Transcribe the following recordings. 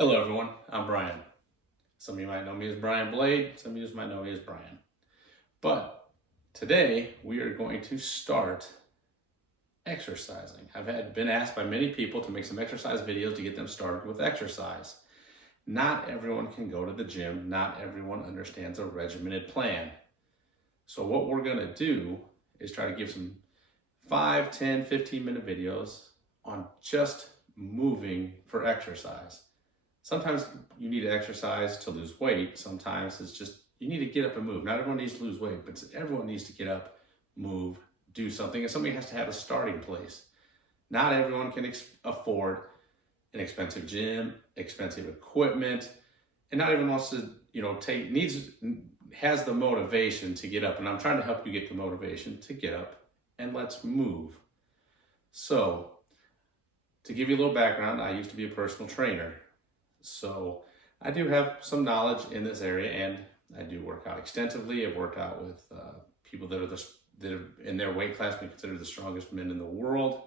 Hello everyone, I'm Brian. Some of you might know me as Brian Blade, some of you just might know me as Brian. But today we are going to start exercising. Been asked by many people to make some exercise videos to get them started with exercise. Not everyone can go to the gym, not everyone understands a regimented plan. So what we're gonna do is try to give some 5, 10, 15-minute videos on just moving for exercise. Sometimes you need to exercise to lose weight. Sometimes it's just you need to get up and move. Not everyone needs to lose weight, but everyone needs to get up, move, do something. And somebody has to have a starting place. Not everyone can afford an expensive gym, expensive equipment, and not everyone wants to, has the motivation to get up. And I'm trying to help you get the motivation to get up and let's move. So, to give you a little background, I used to be a personal trainer. So I do have some knowledge in this area, and I do work out extensively. I've worked out with people that are in their weight class being considered the strongest men in the world.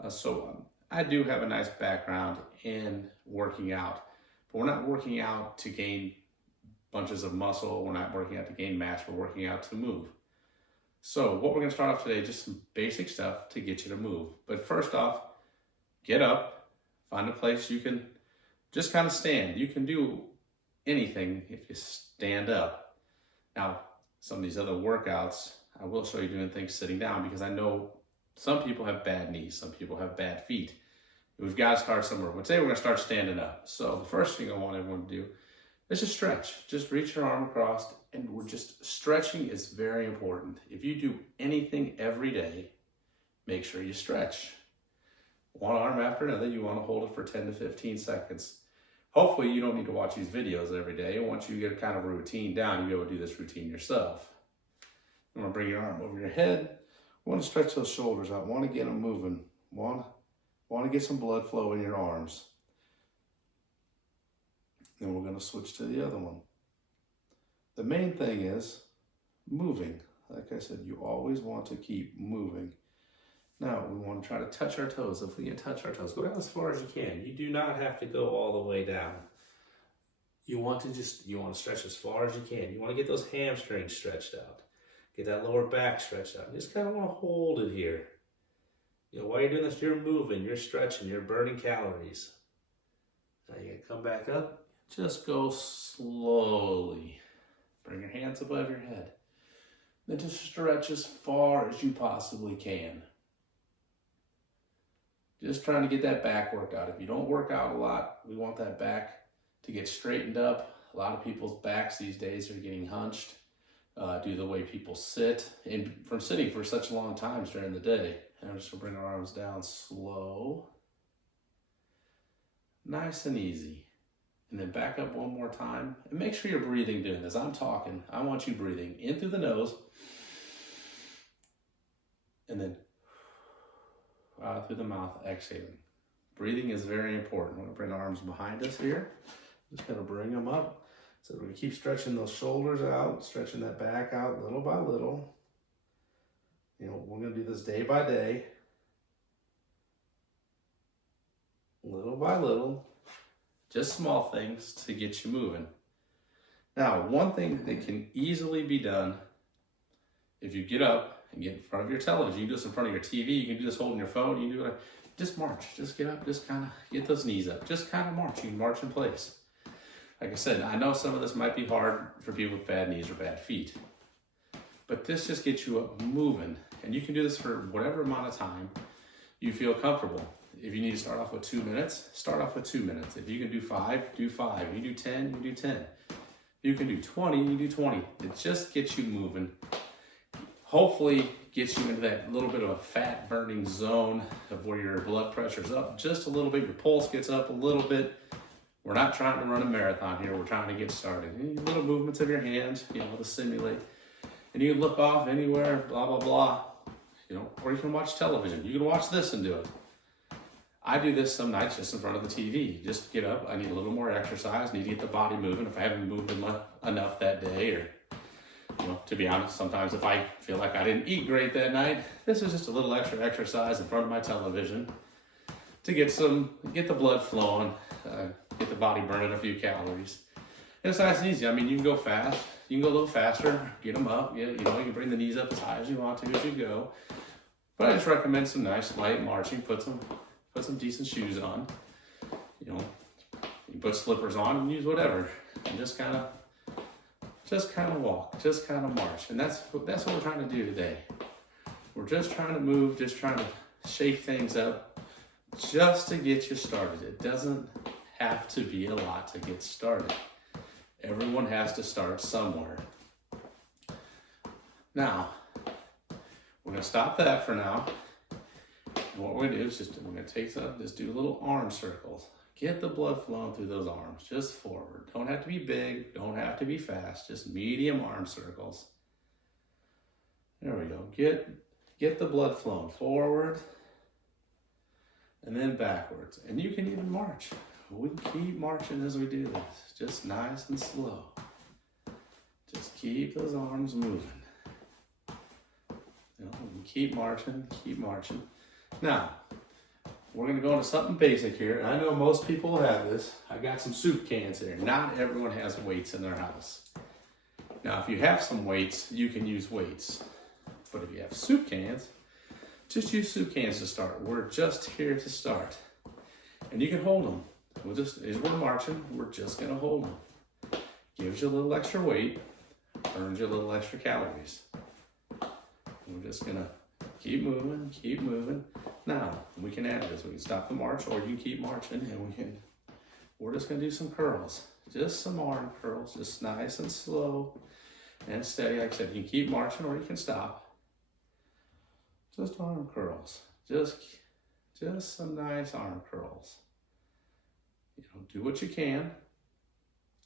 I do have a nice background in working out, but we're not working out to gain bunches of muscle. We're not working out to gain mass. We're working out to move. So what we're going to start off today, just some basic stuff to get you to move. But first off, get up, find a place you can just kind of stand. You can do anything if you stand up. Now, some of these other workouts, I will show you doing things sitting down because I know some people have bad knees, some people have bad feet. We've got to start somewhere. But today we're going to start standing up. So the first thing I want everyone to do is just stretch. Just reach your arm across, and stretching is very important. If you do anything every day, make sure you stretch. One arm after another, you want to hold it for 10 to 15 seconds. Hopefully you don't need to watch these videos every day. Once you get kind of a routine down, you'll be able to do this routine yourself. You want to bring your arm over your head. You want to stretch those shoulders out. Want to get them moving. Want to get some blood flow in your arms. Then we're going to switch to the other one. The main thing is moving. Like I said, you always want to keep moving. Now, we want to try to touch our toes. If we can touch our toes, go down as far as you can. You do not have to go all the way down. You want to stretch as far as you can. You want to get those hamstrings stretched out. Get that lower back stretched out. You just kind of want to hold it here. While you're doing this, you're moving, you're stretching, you're burning calories. Now you come back up. Just go slowly. Bring your hands above your head. Then just stretch as far as you possibly can. Just trying to get that back worked out. If you don't work out a lot, we want that back to get straightened up. A lot of people's backs these days are getting hunched due to the way people sit and from sitting for such long times during the day. And I'm just gonna bring our arms down slow, nice and easy. And then back up one more time. And make sure you're breathing doing this. I'm talking, I want you breathing in through the nose and then out through the mouth, exhaling. Breathing is very important. We're going to bring our arms behind us here. Just going to bring them up. So we're going to keep stretching those shoulders out, stretching that back out little by little. We're going to do this day by day. Little by little. Just small things to get you moving. Now, one thing that can easily be done if you get up and get in front of your television. You can do this in front of your TV. You can do this holding your phone. You can do it. Just march. Just get up. Just kind of get those knees up. Just kind of march. You can march in place. Like I said, I know some of this might be hard for people with bad knees or bad feet. But this just gets you up moving. And you can do this for whatever amount of time you feel comfortable. If you need to start off with 2 minutes, start off with 2 minutes. If you can do 5, do 5. If you do 10, you do 10. If you can do 20, you do 20. It just gets you moving. Hopefully gets you into that little bit of a fat burning zone of where your blood pressure's up just a little bit, your pulse gets up a little bit. We're not trying to run a marathon here, we're trying to get started. Any little movements of your hands, to simulate. And you can look off anywhere, blah, blah, blah. Or you can watch television. You can watch this and do it. I do this some nights just in front of the TV. Just get up, I need a little more exercise, need to get the body moving if I haven't moved enough that day, or to be honest, sometimes if I feel like I didn't eat great that night, this is just a little extra exercise in front of my television to get the blood flowing, get the body burning a few calories. And it's nice and easy. I mean, you can go fast. You can go a little faster, get them up. You can bring the knees up as high as you want to as you go. But I just recommend some nice light marching. Put some decent shoes on. You put slippers on and use whatever. And just kind of walk, just kind of march. And that's what we're trying to do today. We're just trying to move, just trying to shake things up just to get you started. It doesn't have to be a lot to get started. Everyone has to start somewhere. Now, we're going to stop that for now. And what we're going to do is we're going to take some, just do little arm circles. Get the blood flowing through those arms, just forward. Don't have to be big, don't have to be fast, just medium arm circles. There we go. Get the blood flowing forward and then backwards. And you can even march. We keep marching as we do this, just nice and slow. Just keep those arms moving. Keep marching, keep marching. Now, we're going to go into something basic here. I know most people have this. I got some soup cans here. Not everyone has weights in their house. Now, if you have some weights, you can use weights. But if you have soup cans, just use soup cans to start. We're just here to start. And you can hold them. As we're marching, we're just going to hold them. Gives you a little extra weight, burns you a little extra calories. We're just going to keep moving, keep moving. Now, we can add this. We can stop the march, or you can keep marching, and we're just going to do some curls. Just some arm curls, just nice and slow and steady. Like I said, you can keep marching, or you can stop. Just arm curls. Just some nice arm curls. Do what you can.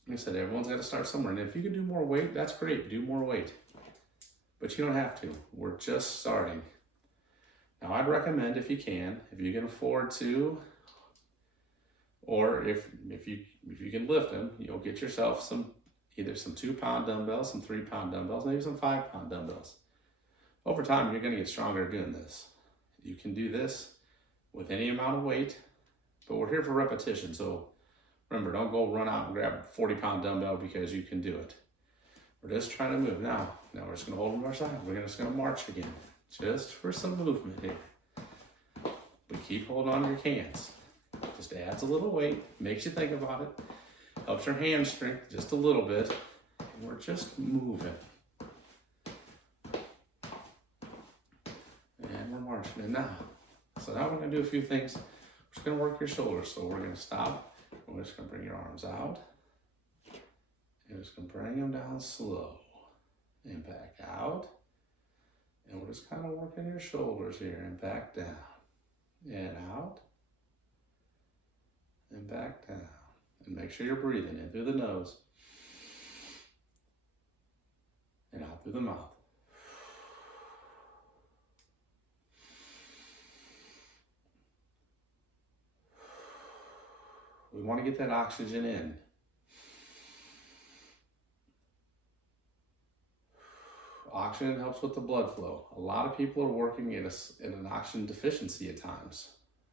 Like I said, everyone's got to start somewhere. And if you can do more weight, that's great. Do more weight. But you don't have to. We're just starting. Now, I'd recommend if you can afford to, or if you can lift them, get yourself either some 2-pound dumbbells, some 3-pound dumbbells, maybe some 5-pound dumbbells. Over time, you're going to get stronger doing this. You can do this with any amount of weight, but we're here for repetition. So remember, don't go run out and grab a 40-pound dumbbell because you can do it. We're just trying to move. Now we're just going to hold them to our side. We're just going to march again, just for some movement here. But keep holding on to your cans. Just adds a little weight, makes you think about it, helps your hand strength just a little bit, and we're just moving. And we're marching in now. So now we're going to do a few things. We're just going to work your shoulders. So we're going to stop. We're just going to bring your arms out. You're just going to bring them down slow and back out. And we're just kind of working your shoulders here and back down and out and back down. And make sure you're breathing in through the nose and out through the mouth. We want to get that oxygen in. Oxygen helps with the blood flow. A lot of people are working in an oxygen deficiency at times.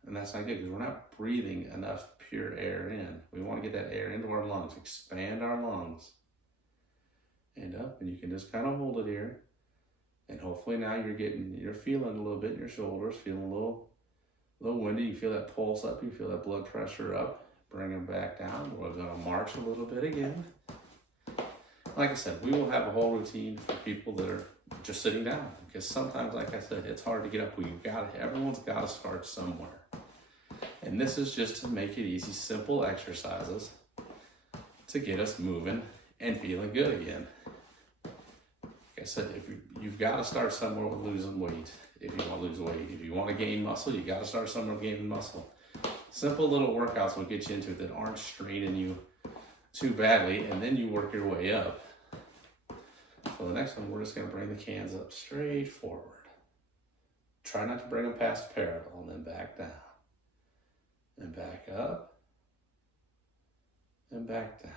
And that's not good because we're not breathing enough pure air in. We want to get that air into our lungs, expand our lungs. And up, and you can just kind of hold it here. And hopefully now you're feeling a little bit in your shoulders, feeling a little windy. You feel that pulse up, you feel that blood pressure up. Bring them back down. We're going to march a little bit again. Like I said, we will have a whole routine for people that are just sitting down. Because sometimes, like I said, it's hard to get up. Everyone's got to start somewhere. And this is just to make it easy, simple exercises to get us moving and feeling good again. Like I said, you've got to start somewhere with losing weight if you want to lose weight. If you want to gain muscle, you got to start somewhere with gaining muscle. Simple little workouts will get you into it that aren't straining you too badly, and then you work your way up. So the next one, we're just going to bring the cans up straight forward. Try not to bring them past parallel, and then back down. And back up. And back down.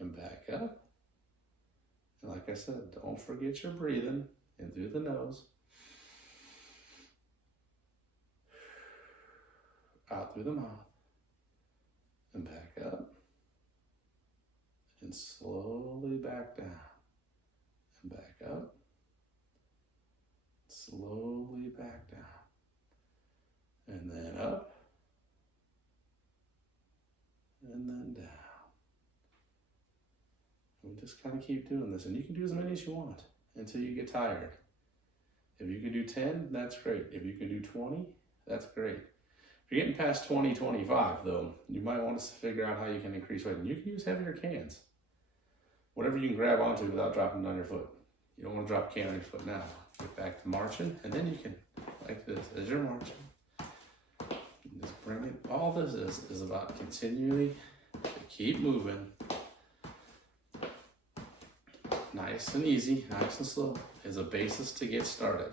And back up. And like I said, don't forget your breathing in through the nose. Out through the mouth. And back up, and slowly back down, and back up, slowly back down, and then up, and then down. And we just kind of keep doing this, and you can do as many as you want until you get tired. If you can do 10, that's great. If you can do 20, that's great. If you're getting past 20, 25 though, you might want to figure out how you can increase weight. And you can use heavier cans. Whatever you can grab onto without dropping it on your foot. You don't want to drop a can on your foot now. Get back to marching, and then you can, like this, as you're marching, just bring it. All this is about continually to keep moving. Nice and easy, nice and slow is a basis to get started.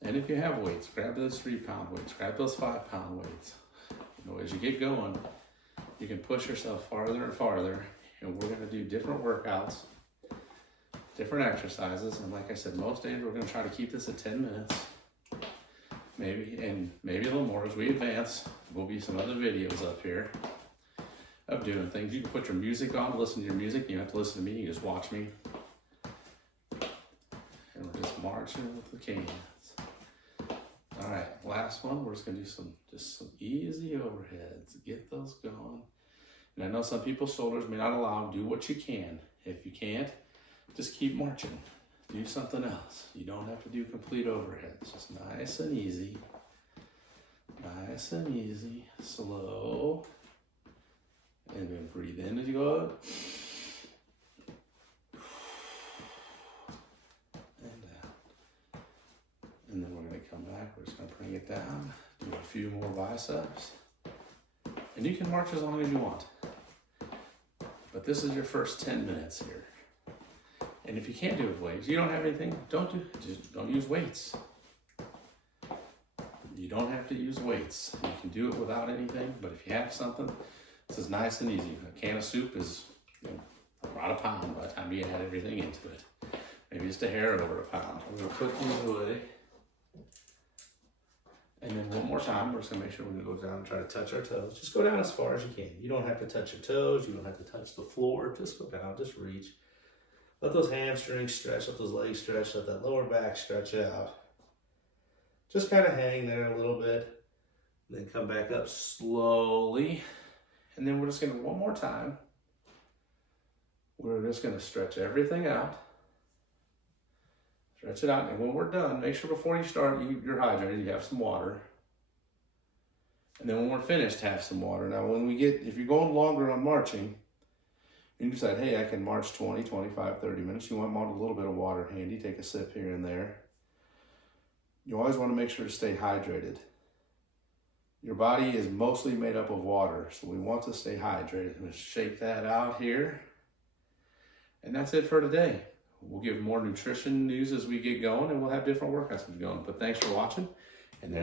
And if you have weights, grab those 3-pound weights, grab those 5-pound weights. You know, as you get going, you can push yourself farther and farther. And we're gonna do different workouts, different exercises. And like I said, most days we're gonna try to keep this at 10 minutes. Maybe a little more as we advance. There'll be some other videos up here of doing things. You can put your music on, listen to your music. You don't have to listen to me, you just watch me. And we're just marching with the cans. All right, last one, we're just gonna do some easy overheads. Get those going. And I know some people's shoulders may not allow them. Do what you can. If you can't, just keep marching. Do something else. You don't have to do complete overheads. Just nice and easy. Nice and easy. Slow. And then breathe in as you go up. And down. And then we're going to come back. We're just going to bring it down. Do a few more biceps. And you can march as long as you want. But this is your first 10 minutes here. And if you can't do it with weights, you don't have anything, just don't use weights. You don't have to use weights. You can do it without anything, but if you have something, this is nice and easy. A can of soup is about a pound by the time you add everything into it. Maybe just a hair over a pound. We're gonna put these away. And then one more time, we're just gonna make sure we go down and try to touch our toes. Just go down as far as you can. You don't have to touch your toes. You don't have to touch the floor. Just go down, just reach. Let those hamstrings stretch, let those legs stretch, let that lower back stretch out. Just kind of hang there a little bit. Then come back up slowly. And then we're just gonna, one more time, we're just gonna stretch everything out. Stretch it out, and when we're done, make sure before you start, you're hydrated, you have some water. And then when we're finished, have some water. Now if you're going longer on marching, you decide, hey, I can march 20, 25, 30 minutes. You want a little bit of water handy, take a sip here and there. You always want to make sure to stay hydrated. Your body is mostly made up of water, so we want to stay hydrated. Let's shake that out here. And that's it for today. We'll give more nutrition news as we get going, and we'll have different workouts as we go. But thanks for watching. And there's